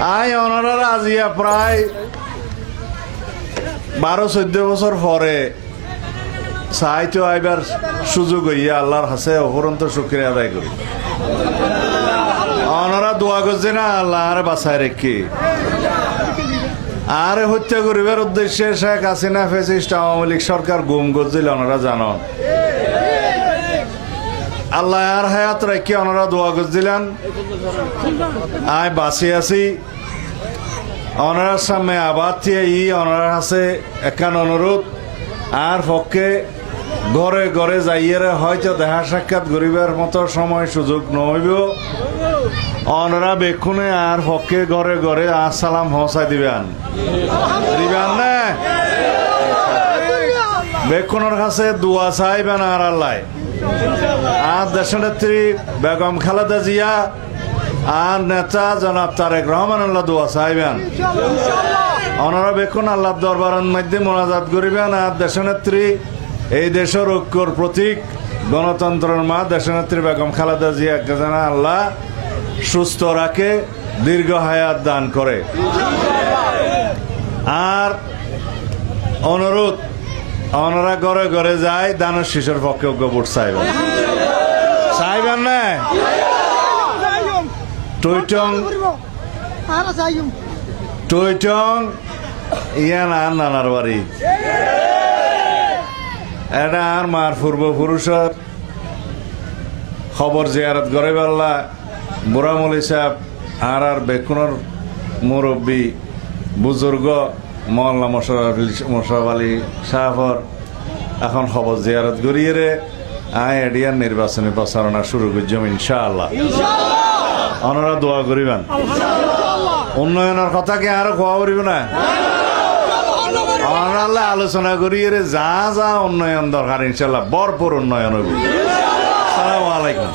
I অনারার আজিয়া প্রায় 12-14 বছর পরে সাহিত্য আইবার সুযোগ হইয়া আল্লাহর হাসে অপরন্ত শুক্রিয়া আদায় করি। অনারা দোয়া করছে না আল্লাহ আরে বাঁচায় রেখে আরে হত্যা করিবার উদ্দেশ্যে শেখ হাসিনা ফ্যাসিস্ট আওয়ামী লীগ সরকার গুম করছিল। ওনারা জানন আল্লাহ আর হায়াত রেখে ওনারা দোয়া করছিলেন আয় বাঁচি আছি। ওনার সামনে আবার ওনার আছে একান অনুরোধ আর পক্ষে ঘরে ঘরে যাইয়েরে হয়তো দেখা সাক্ষাৎ গরিবের মতো সময় সুযোগ নহইব। ওনারা বেক্ষণে আর পক্ষে ঘরে ঘরে আসসালাম পৌঁছাই দিবেন না বেক্ষণের কাছে দোয়া চাইবেন আর আল্লাহ আর দেশনেত্রী বেগম খালেদা জিয়া আর নেতা জনাব তারেক রহমান আল্লাহ দোয়া চাইবেন। ওনারা বেক্ষণ আল্লাহ দরবারের মধ্যে মোনাজাত করিবেন আর দেশনেত্রী এই দেশের ঐক্যর প্রতীক গণতন্ত্রের মা দেশনেত্রী বেগম খালেদা জিয়া যেন আল্লাহ সুস্থ রাখে দীর্ঘ হায়াত দান করে। আর অনুরোধ ওনারা ঘরে ঘরে যায় দানের শিশুর পক্ষে ভোট চাইবেন না টইটং ইয়ান আর নানার বাড়ি এটা আর মার পূর্বপুরুষের খবর জিয়ারত করে বেলা বুড়ামলি সাহেব আর বেকুনের মুরব্বী বুজুর্গ মহল্লা মোশারফ আলী সাহেবর এখন খবর জিয়ারত করিয়ে রে আয় এডিয়ার নির্বাচনী প্রচারণা শুরু করছম ইনশাআল্লাহ। ওনারা দোয়া করিবেন উন্নয়নের কথা কি আরো কোয়া করিব না ওনারা আলোচনা করিয়ে রে যা যা উন্নয়ন দরকার ইনশাআল্লাহ ভরপুর উন্নয়ন হইব। আসসালামু আলাইকুম।